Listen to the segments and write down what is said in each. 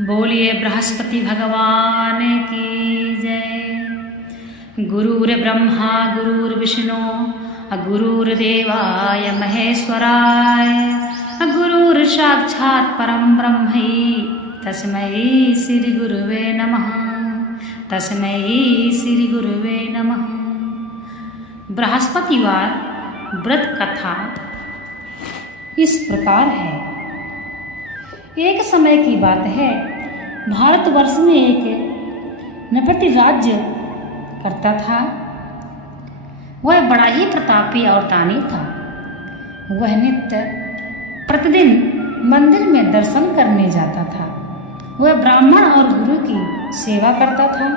बोलिए बृहस्पति भगवान की जय। गुरुर्ब्रह्मा गुरुर्विष्णु गुरुर्देवाय महेश्वराय गुरुर्साक्षात् परं ब्रह्म तस्मै श्री गुरुवे नमः। तस्मै श्री गुरुवे नमः। बृहस्पतिवार व्रत कथा इस प्रकार है। एक समय की बात है, भारतवर्ष में एक नृपति राज्य करता था। वह बड़ा ही प्रतापी और दानी था। वह नित्य प्रतिदिन मंदिर में दर्शन करने जाता था। वह ब्राह्मण और गुरु की सेवा करता था।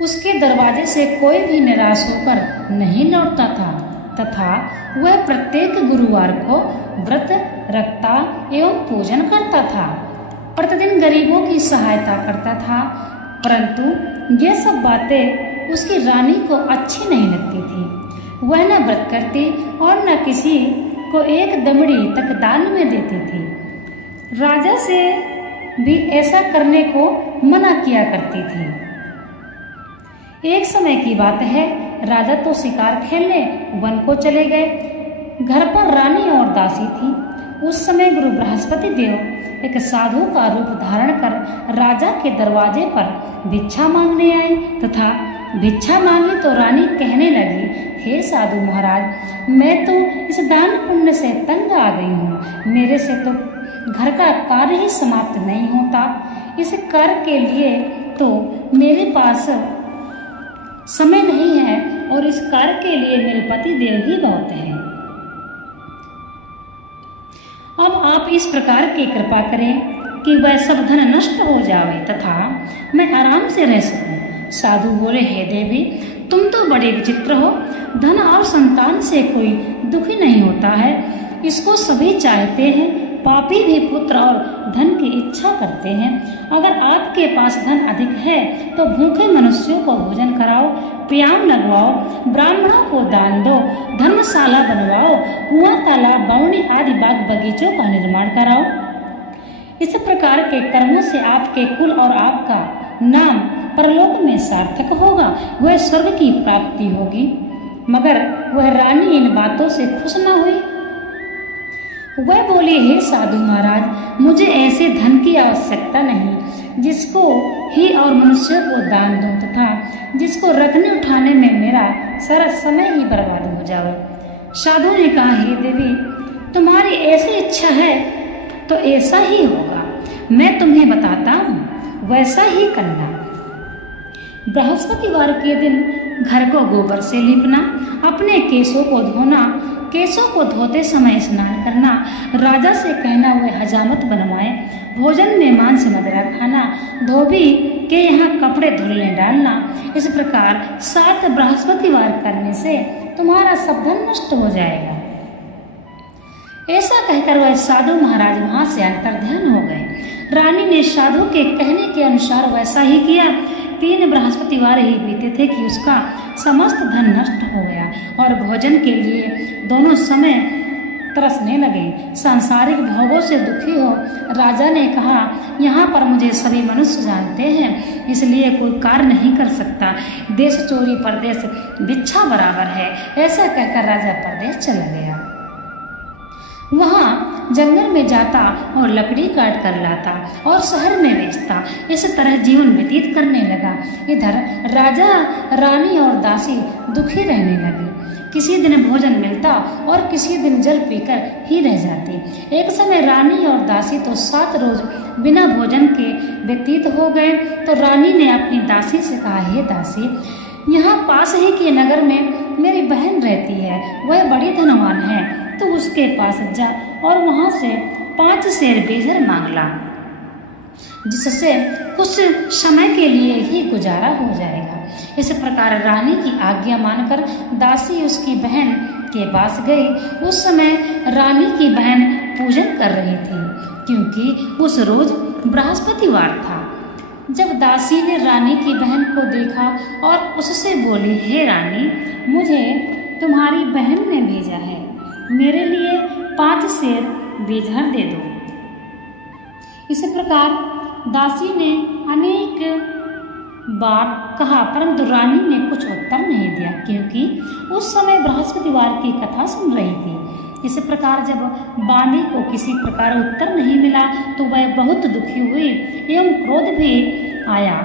उसके दरवाजे से कोई भी निराश होकर नहीं लौटता था तथा वह प्रत्येक गुरुवार को व्रत रखता एवं पूजन करता था। प्रतिदिन गरीबों की सहायता करता था, परंतु ये सब बातें उसकी रानी को अच्छी नहीं लगती थी। वह न व्रत करती और न किसी को एक दमड़ी तक दान में देती थी। राजा से भी ऐसा करने को मना किया करती थी। एक समय की बात है, राजा तो शिकार खेलने वन को चले गए। घर पर रानी और दासी थी। उस समय गुरु बृहस्पति देव एक साधु का रूप धारण कर राजा के दरवाजे पर भिक्षा मांगने आए तथा भिक्षा मांगी तो रानी कहने लगी, हे साधु महाराज, मैं तो इस दान पुण्य से तंग आ गई हूँ। मेरे से तो घर का कार्य ही समाप्त नहीं होता। इस कार्य के लिए तो मेरे पास समय नहीं है और इस कार्य के लिए मेरे पति देव ही बहुत हैं। अब आप इस प्रकार की कृपा करें कि वह सब धन नष्ट हो जावे तथा मैं आराम से रह सकूं। साधु बोले, हे देवी, तुम तो बड़े विचित्र हो। धन और संतान से कोई दुखी नहीं होता है, इसको सभी चाहते हैं। पापी भी पुत्र और धन की इच्छा करते हैं। अगर आपके पास धन अधिक है तो भूखे मनुष्यों को भोजन कराओ, प्याम लगवाओ, ब्राह्मणों को दान दो, धर्मशाला बनवाओ, कुआं, तालाब, बावड़ी आदि बाग बगीचों का निर्माण कराओ। इस प्रकार के कर्मों से आपके कुल और आपका नाम परलोक में सार्थक होगा। वह स्वर्ग की प्राप्ति होगी। मगर वह रानी इन बातों से खुश न हुई। वह बोली, हे साधु महाराज, मुझे ऐसे धन की आवश्यकता नहीं जिसको ही और मनुष्यों को दान दूं तथा जिसको रखने उठाने में मेरा सारा समय ही बर्बाद हो जाए। साधु ने कहा, हे देवी, तुम्हारी ऐसी इच्छा है तो ऐसा ही होगा। मैं तुम्हें बताता हूँ, वैसा ही करना। बृहस्पतिवार के दिन घर को गोबर से लीपना, अपने केशों को धोना, केशों को धोते समय स्नान करना, राजा से कहना वह हजामत बनवाए, भोजन में मांस मदिरा खाना, धोबी के यहाँ कपड़े धुलने डालना। इस प्रकार 7 बृहस्पतिवार करने से तुम्हारा सब धन नष्ट हो जाएगा। ऐसा कहकर वह साधु महाराज वहां से अंतर्ध्यान हो गए। रानी ने साधु के कहने के अनुसार वैसा ही किया। 3 बृहस्पतिवार ही बीते थे कि उसका समस्त धन नष्ट हो गया और भोजन के लिए दोनों समय तरसने लगे। सांसारिक भोगों से दुखी हो राजा ने कहा, यहाँ पर मुझे सभी मनुष्य जानते हैं, इसलिए कोई कार्य नहीं कर सकता। देश चोरी परदेश भिक्षा बराबर है। ऐसा कहकर राजा परदेश चला गया। वहाँ जंगल में जाता और लकड़ी काट कर लाता और शहर में बेचता। इस तरह जीवन व्यतीत करने लगा। इधर राजा, रानी और दासी दुखी रहने लगे। किसी दिन भोजन मिलता और किसी दिन जल पीकर ही रह जाती। एक समय रानी और दासी तो 7 रोज बिना भोजन के व्यतीत हो गए। तो रानी ने अपनी दासी से कहा, हे दासी, यहाँ पास ही के नगर में मेरी बहन रहती है। वह बड़ी धनवान है, तो उसके पास जा और वहां से 5 सेर बेजर मांग ला, जिससे कुछ समय के लिए ही गुजारा हो जाएगा। इस प्रकार रानी की आज्ञा मानकर दासी उसकी बहन के पास गई। उस समय रानी की बहन पूजन कर रही थी, क्योंकि उस रोज बृहस्पतिवार था। जब दासी ने रानी की बहन को देखा और उससे बोली, हे रानी, मुझे तुम्हारी बहन ने भेजा है, मेरे लिए 5 सेर बेजहर दे दो। इसी प्रकार दासी ने अनेक बार कहा, परंतु रानी ने कुछ उत्तर नहीं दिया, क्योंकि उस समय बृहस्पतिवार की कथा सुन रही थी। इस प्रकार जब बानी को किसी प्रकार उत्तर नहीं मिला तो वह बहुत दुखी हुई एवं क्रोध भी आया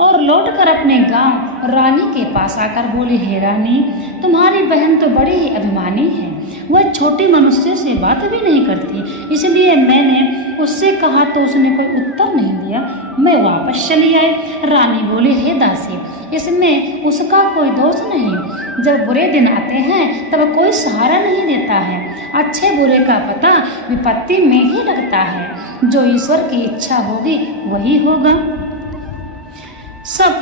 और लौटकर अपने गांव रानी के पास आकर बोली, हे रानी, तुम्हारी बहन तो बड़ी ही अभिमानी है, वह छोटे मनुष्य से बात भी नहीं करती, इसलिए मैंने उससे कहा तो उसने कोई उत्तर नहीं दिया, मैं वापस चली आई। रानी बोली, हे दासी, इसमें उसका कोई दोष नहीं, जब बुरे दिन आते हैं तब कोई सहारा नहीं देता है, अच्छे बुरे का पता विपत्ति में ही लगता है, जो ईश्वर की इच्छा होगी वही होगा।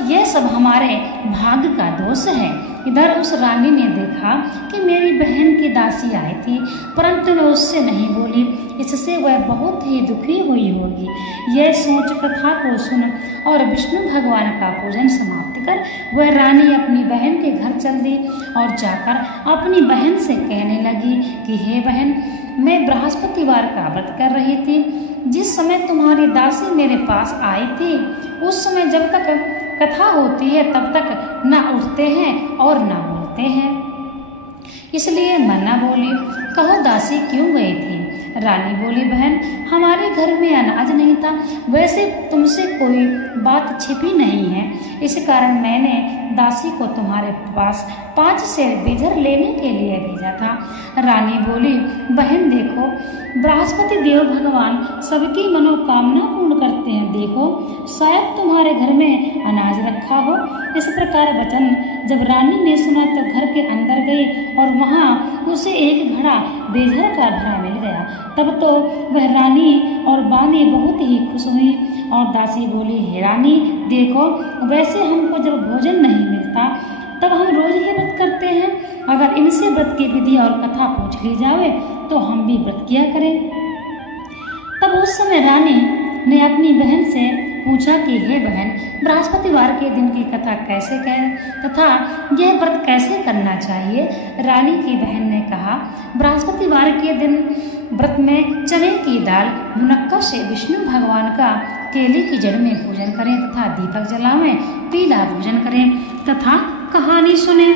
यह सब हमारे भाग्य का दोष है। इधर उस रानी ने देखा कि मेरी बहन की दासी आई थी, परंतु वह उससे नहीं बोली, इससे वह बहुत ही दुखी हुई होगी। यह सोच कथा को सुन और विष्णु भगवान का पूजन समाप्त कर वह रानी अपनी बहन के घर चल दी और जाकर अपनी बहन से कहने लगी कि हे बहन, मैं बृहस्पतिवार का व्रत कर रही थी, जिस समय तुम्हारी दासी मेरे पास आई थी उस समय जब तक कथा होती है तब तक न उठते हैं और न बोलते हैं, इसलिए मैं न बोली। कहो दासी क्यों गई थी? रानी बोली, बहन, हमारे घर में अनाज नहीं था, वैसे तुमसे कोई बात छिपी नहीं है, इस कारण मैंने दासी को तुम्हारे पास 5 सेर बीजर लेने के लिए भेजा था। रानी बोली, बहन देखो, बृहस्पति देव भगवान सबकी मनोकामना पूर्ण करते हैं, देखो शायद तुम्हारे घर में अनाज रखा हो। इस प्रकार वचन जब रानी ने सुना तो घर के अंदर गई और वहाँ उसे एक घड़ा बेजहर का भरा मिल गया। तब तो वह रानी और बानी बहुत ही खुश हुई और दासी बोली, हे रानी देखो, वैसे हमको जब भोजन नहीं मिलता तब हम रोज ही व्रत करते हैं, अगर इनसे व्रत की विधि और कथा पूछ ली जावे तो हम भी व्रत किया करें। तब उस समय रानी ने अपनी बहन से पूछा कि हे बहन, बृहस्पतिवार के दिन की कथा कैसे कहें तथा यह व्रत कैसे करना चाहिए? रानी की बहन ने कहा, बृहस्पतिवार के दिन व्रत में चने की दाल मुनक्का से विष्णु भगवान का केले की जड़ में पूजन करें तथा दीपक जलावें, पीला भोजन करें तथा कहानी सुने।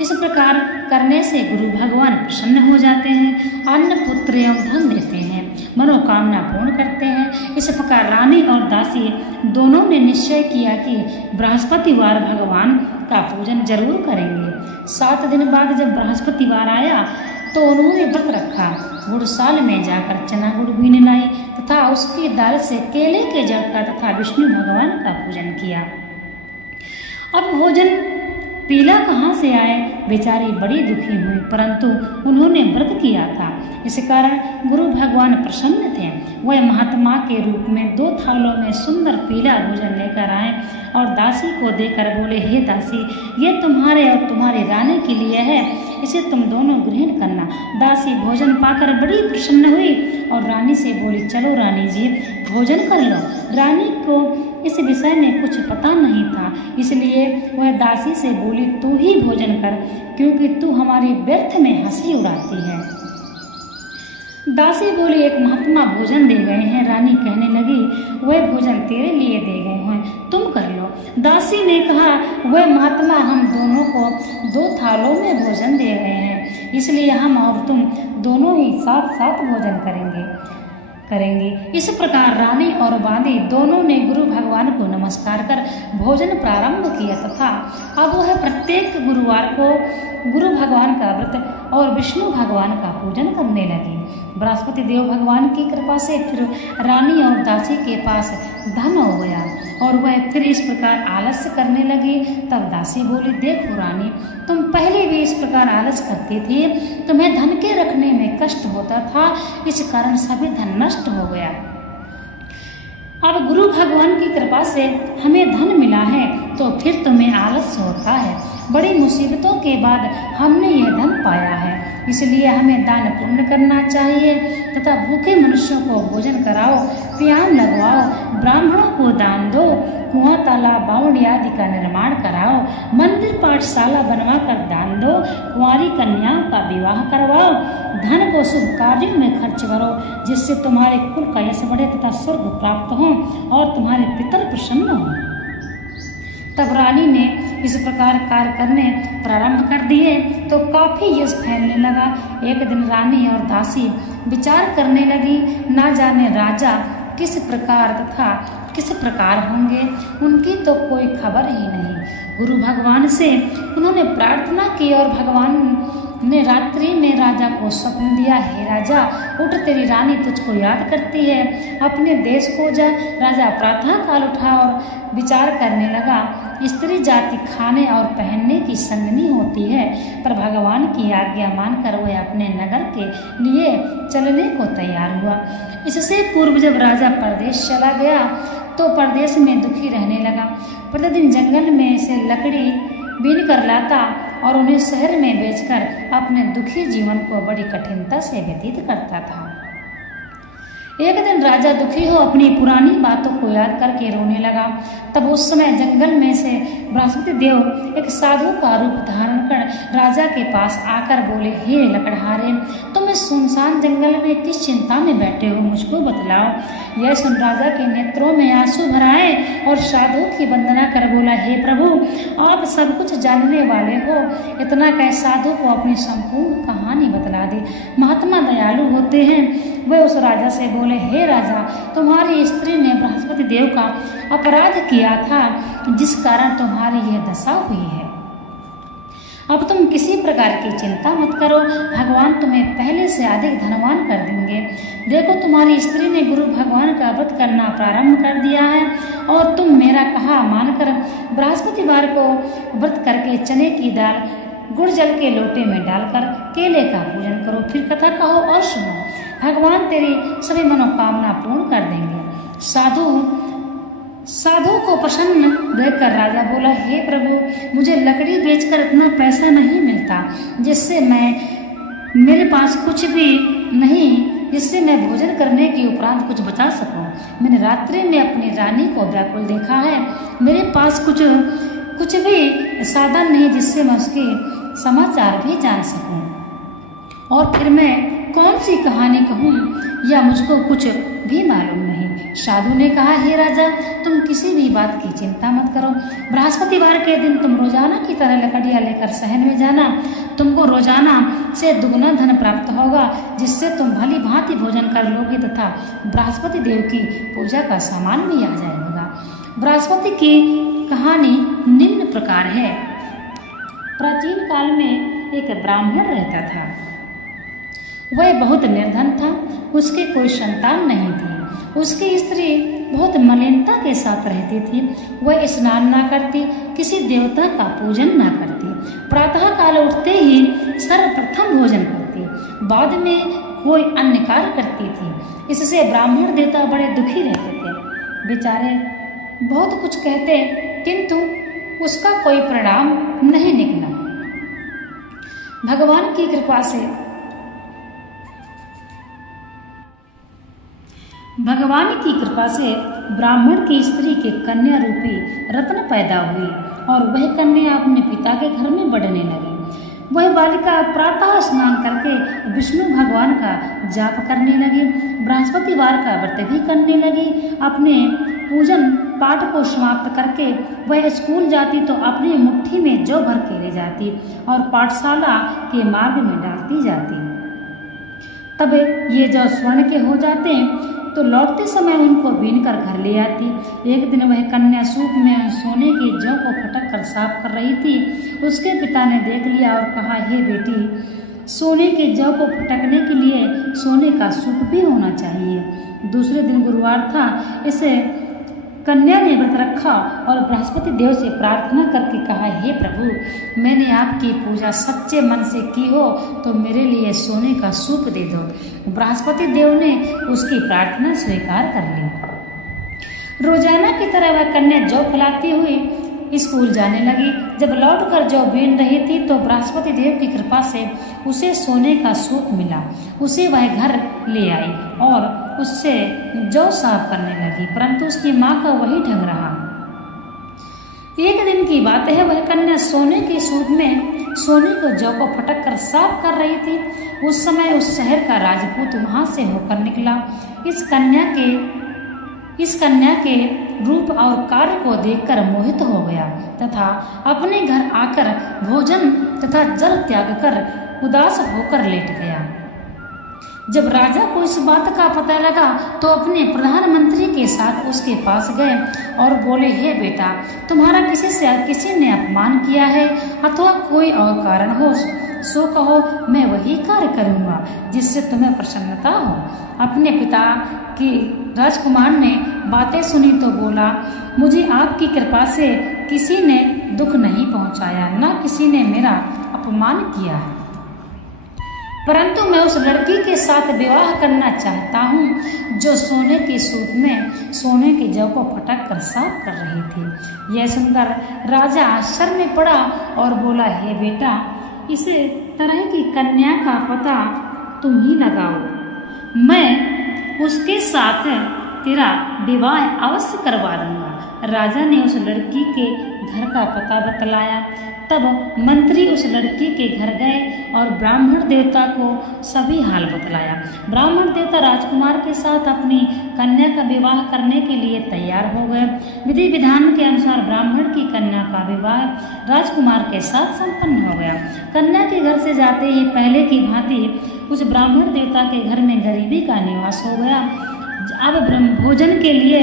इस प्रकार करने से गुरु भगवान प्रसन्न हो जाते हैं, अन्न पुत्र एवं धन देते हैं, मनोकामना पूर्ण करते हैं। इस प्रकार रानी और दासी दोनों ने निश्चय किया कि बृहस्पतिवार भगवान का पूजन जरूर करेंगे। 7 दिन बाद जब बृहस्पतिवार आया तो उन्होंने व्रत रखा, गुड़साल में जाकर चना गुड़ बीन लाई तथा उसकी दाल से केले के जड़ का तथा विष्णु भगवान का पूजन किया। अब भोजन पीला कहाँ से आए? बेचारी बड़ी दुखी हुई, परंतु उन्होंने व्रत किया था, इस कारण गुरु भगवान प्रसन्न थे। वह महात्मा के रूप में 2 थालों में सुंदर पीला भोजन लेकर आए और दासी को देकर बोले, हे दासी, ये तुम्हारे और तुम्हारी रानी के लिए है, इसे तुम दोनों ग्रहण करना। दासी भोजन पाकर बड़ी प्रसन्न हुई और रानी से बोली, चलो रानी जी भोजन कर लो। रानी को इस विषय में कुछ पता नहीं था, इसलिए वह दासी से बोली, तू ही भोजन कर, क्योंकि तू हमारी व्यर्थ में हंसी उड़ाती है। दासी बोली, एक महात्मा भोजन दे गए हैं। रानी कहने लगी, वह भोजन तेरे लिए दे गए हैं, तुम कर लो। दासी ने कहा, वह महात्मा हम दोनों को 2 थालों में भोजन दे रहे हैं, इसलिए हम और तुम दोनों ही साथ साथ भोजन करेंगे। इस प्रकार रानी और बांदी दोनों ने गुरु भगवान को नमस्कार कर भोजन प्रारंभ किया तथा अब वह प्रत्येक गुरुवार को गुरु भगवान का व्रत और विष्णु भगवान का पूजन करने लगी। बृहस्पति देव भगवान की कृपा से फिर रानी और दासी के पास धन हो गया और वह फिर इस प्रकार आलस्य करने लगी। तब दासी बोली, देखो रानी, तुम पहले भी इस प्रकार आलस करती थी, तुम्हें धन के रखने में कष्ट होता था, इस कारण सभी धन नष्ट हो गया। अब गुरु भगवान की कृपा से हमें धन मिला है तो फिर तुम्हें आलस्य होता है। बड़ी मुसीबतों के बाद हमने यह धन पाया है इसलिए हमें दान पुण्य करना चाहिए तथा भूखे मनुष्यों को भोजन कराओ, प्याम लगवाओ, ब्राह्मणों को दान दो, कुआं तालाब बावड़ी आदि का निर्माण कराओ, मंदिर पाठशाला बनवा कर दान दो, कुंवारी कन्याओं का विवाह करवाओ, धन को शुभ कार्यों में खर्च करो, जिससे तुम्हारे कुल का यश बढ़े तथा स्वर्ग प्राप्त हो और तुम्हारे पितर प्रसन्न हो। तब रानी ने इस प्रकार कार्य करने प्रारंभ कर दिए तो काफी यश फैलने लगा। एक दिन रानी और दासी विचार करने लगी, ना जाने राजा किस प्रकार तथा किस प्रकार होंगे, उनकी तो कोई खबर ही नहीं। गुरु भगवान से उन्होंने प्रार्थना की और भगवान ने रात्रि में राजा को स्वप्न दिया, हे राजा उठ, तेरी रानी तुझको याद करती है, अपने देश को जा। राजा प्रातः काल उठा और विचार करने लगा, स्त्री जाति खाने और पहनने की संगनी होती है, पर भगवान की आज्ञा मानकर वह अपने नगर के लिए चलने को तैयार हुआ। इससे पूर्व जब राजा परदेश चला गया तो परदेश में दुखी रहने लगा। प्रतिदिन जंगल में से लकड़ी बीन कर लाता और उन्हें शहर में बेचकर अपने दुखी जीवन को बड़ी कठिनता से व्यतीत करता था। एक दिन राजा दुखी हो अपनी पुरानी बातों को याद करके रोने लगा। तब उस समय जंगल में से बृहस्पति देव एक साधु का रूप धारण कर राजा के पास आकर बोले, हे लकड़हारे, तुम इस सुनसान जंगल में किस चिंता में बैठे हो, मुझको बतलाओ। यह सुन राजा के नेत्रों में आंसू भर आए और साधु की वंदना कर बोला, हे प्रभु, आप सब कुछ जानने वाले हो। इतना कह साधु को अपनी संपूर्ण कहानी बतला दी। महात्मा दयालु होते हैं। वह उस राजा से बोले, हे राजा, तुम्हारी स्त्री ने बृहस्पति देव का अपराध किया था, जिस कारण तुम्हारी यह दशा हुई है। अब तुम किसी प्रकार की चिंता मत करो, भगवान तुम्हें पहले से अधिक धनवान कर देंगे। देखो, तुम्हारी स्त्री ने गुरु भगवान का व्रत करना प्रारंभ कर दिया है और तुम मेरा कहा मानकर बृहस्पतिवार को व्रत करके चने की दाल गुड़ जल के लोटे में डालकर केले का पूजन करो, फिर कथा कहो और सुनो। भगवान तेरी सभी मनोकामना पूर्ण कर देंगे। साधु को प्रसन्न देखकर राजा बोला, हे प्रभु, मुझे लकड़ी बेचकर इतना पैसा नहीं मिलता जिससे मेरे पास कुछ भी नहीं जिससे मैं भोजन करने के उपरांत कुछ बचा सकूं। मैंने रात्रि में अपनी रानी को व्याकुल देखा है, मेरे पास कुछ भी साधन नहीं जिससे मैं उसके समाचार भी जान सकूं। और फिर मैं कौन सी कहानी कहूँ या मुझको कुछ भी मालूम नहीं। साधु ने कहा, हे राजा, तुम किसी भी बात की चिंता मत करो। बृहस्पतिवार के दिन तुम रोजाना की तरह लकड़ियाँ लेकर शहर में जाना। तुमको रोजाना से दुगना धन प्राप्त होगा, जिससे तुम भली भांति भोजन कर लोगे तथा बृहस्पति देव की पूजा का सामान भी आ जाएगा। बृहस्पति की कहानी निम्न प्रकार है। प्राचीन काल में एक ब्राह्मण रहता था। वह बहुत निर्धन था, उसके कोई संतान नहीं थी। उसकी स्त्री बहुत मलिनता के साथ रहती थी। वह स्नान ना करती, किसी देवता का पूजन ना करती, प्रातः काल उठते ही सर्वप्रथम भोजन करती, बाद में कोई अन्य कार्य करती थी। इससे ब्राह्मण देवता बड़े दुखी रहते थे। बेचारे बहुत कुछ कहते, किंतु उसका कोई परिणाम नहीं निकला। भगवान की कृपा से ब्राह्मण की स्त्री के कन्या रूपी रत्न पैदा हुई और वह कन्या अपने पिता के घर में बढ़ने लगी। वह बालिका प्रातः स्नान करके विष्णु भगवान का जाप करने लगी, बृहस्पतिवार का व्रत भी करने लगी। अपने पूजन पाठ को समाप्त करके वह स्कूल जाती तो अपनी मुट्ठी में जौ भर के ले जाती और पाठशाला के मार्ग में डालती जाती। तब ये जौ स्वर्ण के हो जाते तो लौटते समय उनको बीन कर घर ले आती। एक दिन वह कन्या सूप में सोने की जौ को फटक कर साफ कर रही थी। उसके पिता ने देख लिया और कहा, हे बेटी, सोने के जौ को फटकने के लिए सोने का सूप भी होना चाहिए। दूसरे दिन गुरुवार था। इसे कन्या ने व्रत रखा और बृहस्पति देव से प्रार्थना करके कहा, हे प्रभु, मैंने आपकी पूजा सच्चे मन से की हो तो मेरे लिए सोने का सूप दे दो। बृहस्पति देव ने उसकी प्रार्थना स्वीकार कर ली। रोजाना की तरह वह कन्या जौ फैलाती हुई स्कूल जाने लगी। जब लौटकर जौ बीन रही थी तो बृहस्पति देव की कृपा से उसे सोने का सूप मिला। उसे वह घर ले आई और उससे जौ साफ करने लगी, परंतु उसकी माँ का वही ढंग रहा। एक दिन की बात है, वह कन्या सोने के सूप में सोने को जौ को फटक कर साफ कर रही थी। उस समय उस शहर का राजपूत वहां से होकर निकला। इस कन्या के रूप और कार्य को देखकर मोहित हो गया तथा अपने घर आकर भोजन तथा जल त्याग कर उदास होकर लेट गया। जब राजा को इस बात का पता लगा तो अपने प्रधानमंत्री के साथ उसके पास गए और बोले, हे बेटा, तुम्हारा किसी ने अपमान किया है अथवा कोई और कारण हो सो कहो, मैं वही कार्य करूँगा जिससे तुम्हें प्रसन्नता हो। अपने पिता की राजकुमार ने बातें सुनी तो बोला, मुझे आपकी कृपा से किसी ने दुख नहीं पहुँचाया, न किसी ने मेरा अपमान किया है, परंतु मैं उस लड़की के साथ विवाह करना चाहता हूँ जो सोने के सूप में सोने की जौ को फटक कर साफ कर रही थी। यह सुनकर राजा आश्चर्य में पड़ा और बोला, हे बेटा, इस तरह की कन्या का पता तुम ही लगाओ, मैं उसके साथ तेरा विवाह अवश्य करवा दूंगा। राजा ने उस लड़की के घर का पता बतलाया। तब मंत्री उस लड़की के घर गए और ब्राह्मण देवता को सभी हाल बतलाया। ब्राह्मण देवता राजकुमार के साथ अपनी कन्या का विवाह करने के लिए तैयार हो गए। विधि विधान के अनुसार ब्राह्मण की कन्या का विवाह राजकुमार के साथ संपन्न हो गया। कन्या के घर से जाते ही पहले की भांति उस ब्राह्मण देवता के घर में गरीबी का निवास हो गया। अब भोजन के लिए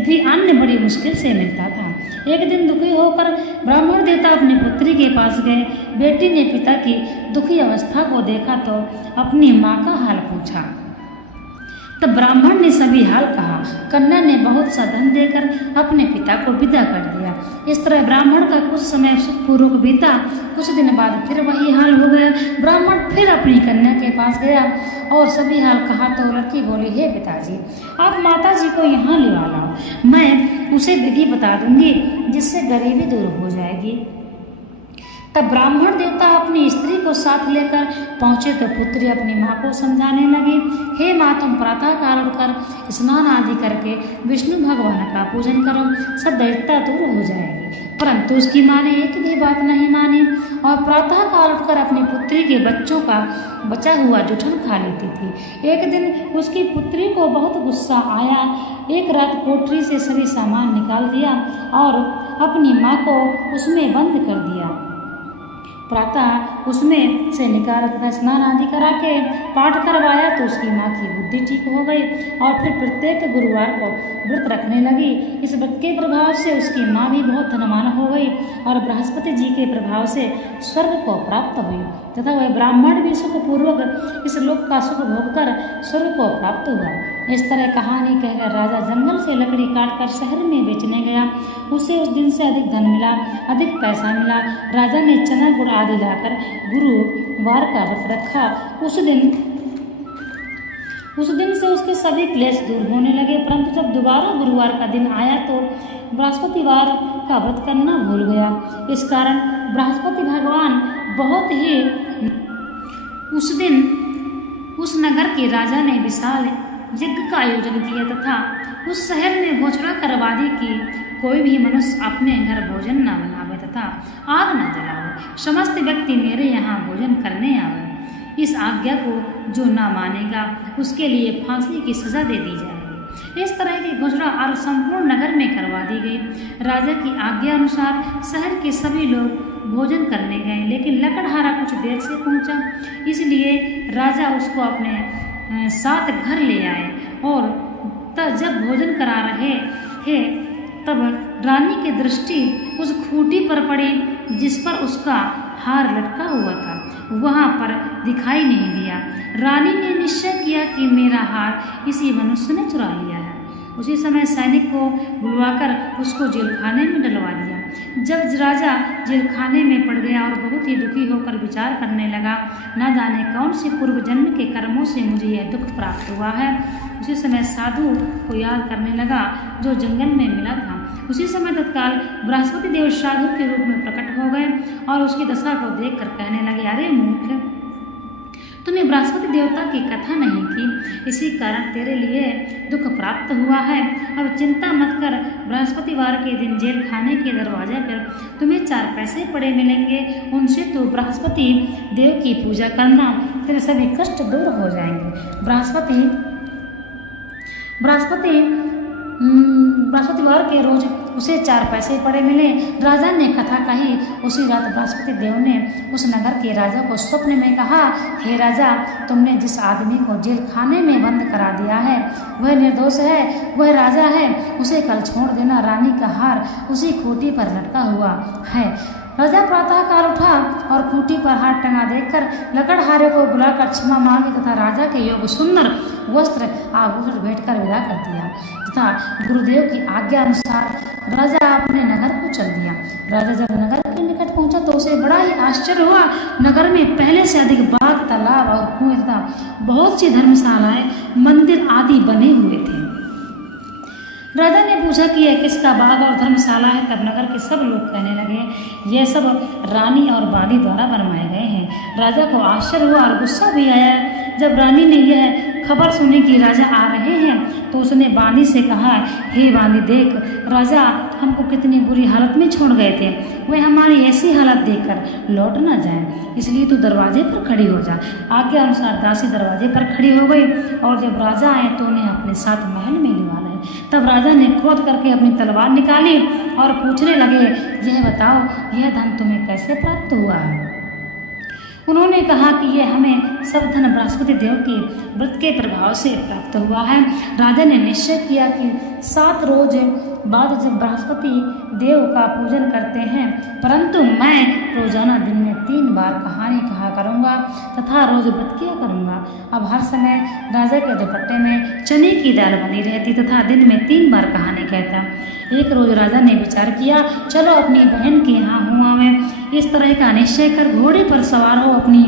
भी अन्न बड़ी मुश्किल से मिलता था। एक दिन दुखी होकर ब्राह्मण देवता अपनी पुत्री के पास गए। बेटी ने पिता की दुखी अवस्था को देखा तो अपनी माँ का हाल पूछा। तब ब्राह्मण ने सभी हाल कहा। कन्या ने बहुत सा धन देकर अपने पिता को विदा कर दिया। इस तरह ब्राह्मण का कुछ समय सुखपूर्वक बीता। कुछ दिन बाद फिर वही हाल हो गया। ब्राह्मण फिर अपनी कन्या के पास गया और सभी हाल कहा तो लड़की बोली, हे पिताजी, आप माता जी को यहाँ ले लाओ, मैं उसे विधि बता दूंगी जिससे गरीबी दूर हो जाएगी। तब ब्राह्मण देवता अपनी स्त्री को साथ लेकर पहुंचे तो पुत्री अपनी माँ को समझाने लगी, हे माँ, तुम प्रातः काल उठकर स्नान आदि करके विष्णु भगवान का पूजन करो, सब दैत्यता दूर हो जाएगी। परंतु उसकी माँ ने एक भी बात नहीं मानी और प्रातः काल उठकर अपनी पुत्री के बच्चों का बचा हुआ जूठन खा लेती थी। एक दिन उसकी पुत्री को बहुत गुस्सा आया। एक रात कोठरी से सभी सामान निकाल दिया और अपनी माँ को उसमें बंद कर दिया। प्रातः उसमें से निकाल तथा स्नान आदि करा के पाठ करवाया तो उसकी माँ की बुद्धि ठीक हो गई और फिर प्रत्येक गुरुवार को व्रत रखने लगी। इस व्रत के प्रभाव से उसकी माँ भी बहुत धनवान हो गई और बृहस्पति जी के प्रभाव से स्वर्ग को प्राप्त हुई तथा वह ब्राह्मण भी सुखपूर्वक इस लोक का सुख भोगकर स्वर्ग को प्राप्त हुआ। इस तरह कहानी कहकर राजा जंगल से लकड़ी काटकर शहर में बेचने गया। उसे उस दिन से अधिक धन मिला, अधिक पैसा मिला। राजा ने चना गुड़ आदि लाकर गुरुवार का व्रत रखा। उस दिन से उसके सभी क्लेश दूर होने लगे। परंतु जब दोबारा गुरुवार का दिन आया तो बृहस्पतिवार का व्रत करना भूल गया। इस कारण बृहस्पति भगवान बहुत ही उस दिन उस नगर के राजा ने विशाल यज्ञ का आयोजन किया तथा उस शहर में घोषणा करवा दी कि कोई भी मनुष्य अपने घर भोजन न बनावे तथा आग न जलावे। समस्त व्यक्ति मेरे यहाँ भोजन करने आवे। इस आज्ञा को जो न मानेगा उसके लिए फांसी की सजा दे दी जाएगी। इस तरह की घोषणा और संपूर्ण नगर में करवा दी गई। राजा की आज्ञा अनुसार शहर के सभी लोग भोजन करने गए, लेकिन लकड़हारा कुछ देर से पहुंचा, इसलिए राजा उसको अपने साथ घर ले आए और जब भोजन करा रहे थे तब रानी की दृष्टि उस खूंटी पर पड़ी जिस पर उसका हार लटका हुआ था। वहाँ पर दिखाई नहीं दिया। रानी ने निश्चय किया कि मेरा हार इसी मनुष्य ने चुरा लिया है। उसी समय सैनिक को बुलवाकर उसको जेलखाने में डलवा दिया। जब राजा जेलखाने में पड़ गया और बहुत ही दुखी होकर विचार करने लगा, न जाने कौन से पूर्व जन्म के कर्मों से मुझे यह दुख प्राप्त हुआ है। उसी समय साधु को याद करने लगा जो जंगल में मिला था। उसी समय तत्काल बृहस्पति देव साधु के रूप में प्रकट हो गए और उसकी दशा को देखकर कहने लगे, अरे मूर्ख, तूने बृहस्पति देवता की कथा नहीं की, इसी कारण तेरे लिए दुख प्राप्त हुआ है। अब चिंता मत कर, बृहस्पतिवार के दिन जेल खाने के दरवाजे पर तुम्हें 4 पैसे पड़े मिलेंगे, उनसे तो बृहस्पति देव की पूजा करना, तेरे सभी कष्ट दूर हो जाएंगे। बृहस्पतिवार के रोज उसे 4 पैसे पड़े मिले। राजा ने कथा कही। उसी रात बृहस्पति देव ने उस नगर के राजा को स्वप्न में कहा, हे राजा, तुमने जिस आदमी को जेल खाने में बंद करा दिया है वह निर्दोष है, वह राजा है, उसे कल छोड़ देना। रानी का हार उसी खूंटी पर लटका हुआ है। राजा प्रातः काल उठा और खूंटी पर हार टंगा देखकर लकड़हारे को बुलाकर क्षमा मांगी तथा राजा के योग सुंदर वस्त्र आभूषण भेंट कर विदा कर दिया तथा गुरुदेव की आज्ञा अनुसार राजा अपने नगर को चल दिया। राजा जब नगर के निकट पहुंचा तो उसे बड़ा ही आश्चर्य हुआ। नगर में पहले से अधिक बाग, तालाब और कुएं तथा बहुत सी धर्मशालाएं, मंदिर आदि बने हुए थे। राजा ने पूछा कि यह किसका बाग और धर्मशाला है। तब नगर के सब लोग कहने लगे, यह सब रानी और बादी द्वारा बनवाए गए हैं। राजा को आश्चर्य हुआ और गुस्सा भी आया। जब रानी ने यह खबर सुनी कि राजा आ रहे हैं तो उसने बांदी से कहा, हे बांदी, देख, राजा हमको कितनी बुरी हालत में छोड़ गए थे, वह हमारी ऐसी हालत देखकर लौट न जाए, इसलिए तू दरवाजे पर खड़ी हो जा। आज्ञा अनुसार दासी दरवाजे पर खड़ी हो गई और जब राजा आए तो उन्हें अपने साथ महल में लिवा लाए। तब राजा ने क्रोध करके अपनी तलवार निकाली और पूछने लगे, यह बताओ, यह धन तुम्हें कैसे प्राप्त हुआ है? उन्होंने कहा कि यह हमें सब धन बृहस्पति देव के व्रत के प्रभाव से प्राप्त हुआ है। राजा ने निश्चय किया कि 7 रोज बाद जब बृहस्पति देव का पूजन करते हैं, परंतु मैं रोजाना दिन में 3 बार कहानी कहा करूँगा तथा रोज व्रत किया करूँगा। अब हर समय राजा के दुपट्टे में चने की दाल बनी रहती तथा दिन में 3 बार कहानी कहता। एक रोज राजा ने विचार किया, चलो अपनी बहन के यहाँ हुआ मैं। इस तरह का निश्चय कर घोड़े पर सवार हो अपनी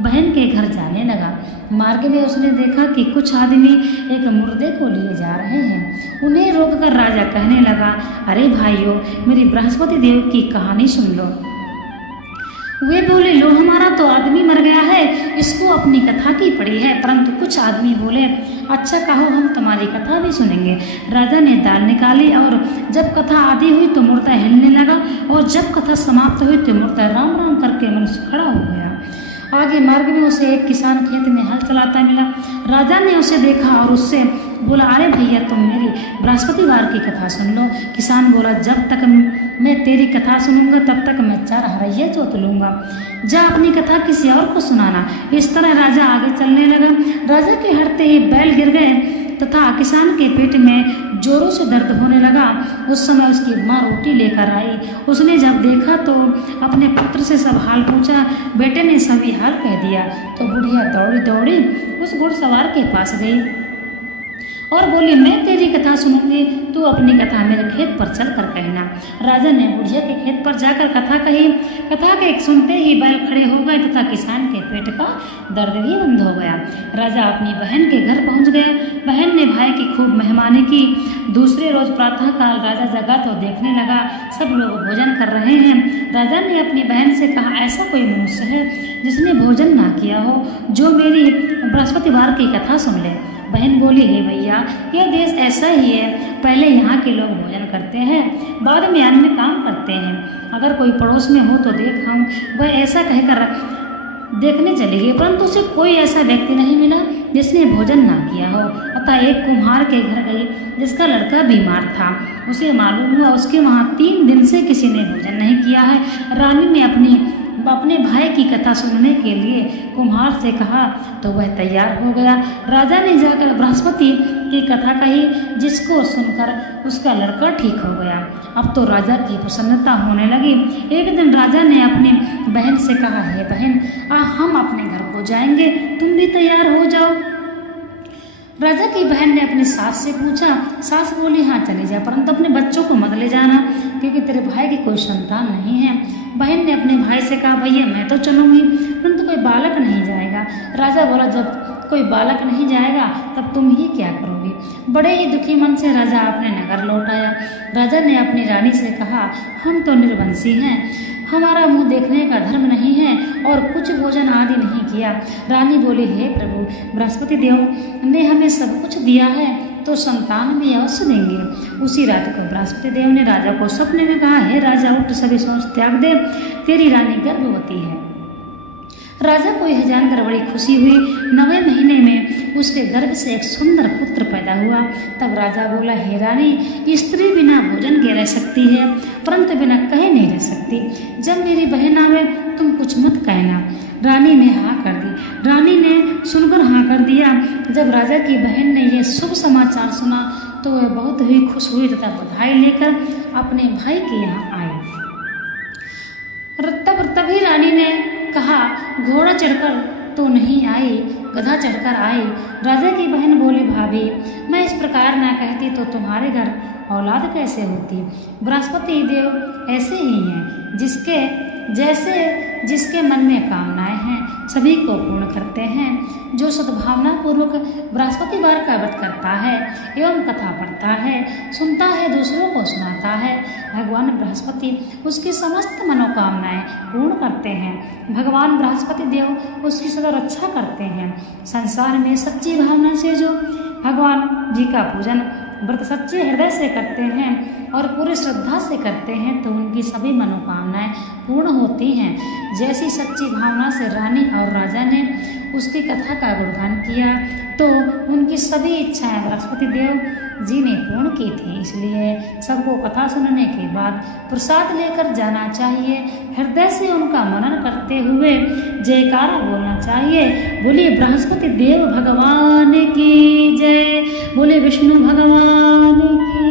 बहन के घर जाने लगा। मार्ग में उसने देखा कि कुछ आदमी एक मुर्दे को लिए जा रहे हैं। उन्हें रोककर राजा कहने लगा, अरे भाइयों, मेरी बृहस्पति देव की कहानी सुन लो। वे बोले, लो, हमारा तो आदमी मर गया है, इसको अपनी कथा की पड़ी है। परंतु कुछ आदमी बोले, अच्छा कहो, हम तुम्हारी कथा भी सुनेंगे। राजा ने दाल निकाली और जब कथा आदि हुई तो मुर्दा हिलने लगा और जब कथा समाप्त हुई तो मुर्दा राम राम करके मनुष्य खड़ा हो गया। आगे मार्ग में उसे एक किसान खेत में हल चलाता मिला। राजा ने उसे देखा और उससे बोला, अरे भैया, तुम मेरी बृहस्पतिवार की कथा सुन लो। किसान बोला, जब तक मैं तेरी कथा सुनूंगा तब तक मैं 4 हरैया जोत लूंगा, जा अपनी कथा किसी और को सुनाना। इस तरह राजा आगे चलने लगा। राजा के हटते ही बैल गिर गए तथा किसान के पेट में जोरों से दर्द होने लगा। उस समय उसकी माँ रोटी लेकर आई। उसने जब देखा तो अपने पुत्र से सब हाल पूछा। बेटे ने सभी हाल कह दिया तो बुढ़िया दौड़ी दौड़ी उस घुड़सवार के पास गई और बोली, मैं तेरी कथा सुनूंगी, तू अपनी कथा मेरे खेत पर चल कर कहना। राजा ने बुढ़िया के खेत पर जाकर कथा कही। कथा के सुनते ही बैल खड़े हो गए तथा किसान के पेट का दर्द भी बंद हो गया। राजा अपनी बहन के घर पहुंच गए। बहन ने भाई की खूब मेहमानी की। दूसरे रोज प्रातःकाल राजा जगा तो देखने लगा सब लोग भोजन कर रहे हैं। राजा ने अपनी बहन से कहा, ऐसा कोई मनुष्य है जिसने भोजन ना किया हो, जो मेरी बृहस्पतिवार की कथा सुन ले। बहन बोली, हे भैया, यह देश ऐसा ही है, पहले यहाँ के लोग भोजन करते हैं, बाद में अन्य काम करते हैं। अगर कोई पड़ोस में हो तो देख, हम वह ऐसा कहकर देखने चले गए, परंतु उसे कोई ऐसा व्यक्ति नहीं मिला जिसने भोजन ना किया हो। अतः एक कुम्हार के घर गई जिसका लड़का बीमार था। उसे मालूम हुआ उसके वहाँ 3 दिन से किसी ने भोजन नहीं किया है। रानी ने अपने भाई की कथा सुनने के लिए कुम्हार से कहा तो वह तैयार हो गया। राजा ने जाकर बृहस्पति की कथा कही, जिसको सुनकर उसका लड़का ठीक हो गया। अब तो राजा की प्रसन्नता होने लगी। एक दिन राजा ने अपनी बहन से कहा, हे बहन, हम अपने घर को जाएंगे, तुम भी तैयार हो जाओ। राजा की बहन ने अपनी सास से पूछा। सास बोली, हाँ चले जा, परंतु अपने बच्चों को मत ले जाना, क्योंकि तेरे भाई की कोई संतान नहीं है। बहन ने अपने भाई से कहा, भैया मैं तो चलूंगी, परंतु कोई बालक नहीं जाएगा। राजा बोला, जब कोई बालक नहीं जाएगा तब तुम ही क्या करोगी? बड़े ही दुखी मन से राजा अपने नगर लौट आया। राजा ने अपनी रानी से कहा, हम तो निर्वंशी हैं, हमारा मुंह देखने का धर्म नहीं है और कुछ भोजन आदि नहीं किया। रानी बोली, हे प्रभु, बृहस्पति देव ने हमें सब कुछ दिया है तो संतान भी अवश्य देंगे। उसी रात को बृहस्पति देव ने राजा को सपने में कहा, हे राजा, उठ, सभी सोच त्याग दे, तेरी रानी गर्भवती है। राजा को यह जानकर बड़ी खुशी हुई। 9वें महीने में उसके गर्भ से एक सुंदर पुत्र पैदा हुआ। तब राजा बोला, हे रानी, स्त्री बिना भोजन के रह सकती है परंतु बिना कहे नहीं रह सकती। जब मेरी बहन आवे तुम कुछ मत कहना। रानी ने हाँ कर दी। रानी ने सुनकर हाँ कर दिया। जब राजा की बहन ने यह शुभ समाचार सुना तो वह बहुत ही खुश हुई तथा बधाई लेकर अपने भाई के यहाँ आई। तभी रानी ने कहा, घोड़ा चढ़कर तो नहीं आई, गधा चढ़कर आई। राजा की बहन बोली, भाभी, मैं इस प्रकार ना कहती तो तुम्हारे घर औलाद कैसे होती। बृहस्पति देव ऐसे ही हैं, जिसके मन में कामनाएं हैं सभी को पूर्ण करते हैं। जो सद्भावना पूर्वक बृहस्पतिवार का व्रत करता है एवं कथा पढ़ता है, सुनता है, दूसरों को सुनाता है, भगवान बृहस्पति उसकी समस्त मनोकामनाएं पूर्ण करते हैं। भगवान बृहस्पति देव उसकी सदा रक्षा करते हैं। संसार में सच्ची भावना से जो भगवान जी का पूजन व्रत सच्चे हृदय से करते हैं और पूरी श्रद्धा से करते हैं तो उनकी सभी मनोकामनाएं पूर्ण होती हैं। जैसी सच्ची भावना से रानी और राजा ने उसकी कथा का गुणगान किया तो उनकी सभी इच्छाएं बृहस्पति देव जी ने पूर्ण की थी। इसलिए सबको कथा सुनने के बाद प्रसाद लेकर जाना चाहिए। हृदय से उनका मनन करते हुए जयकारा बोलना चाहिए। बोलिए बृहस्पति देव भगवान की जय, बोले विष्णु भगवान की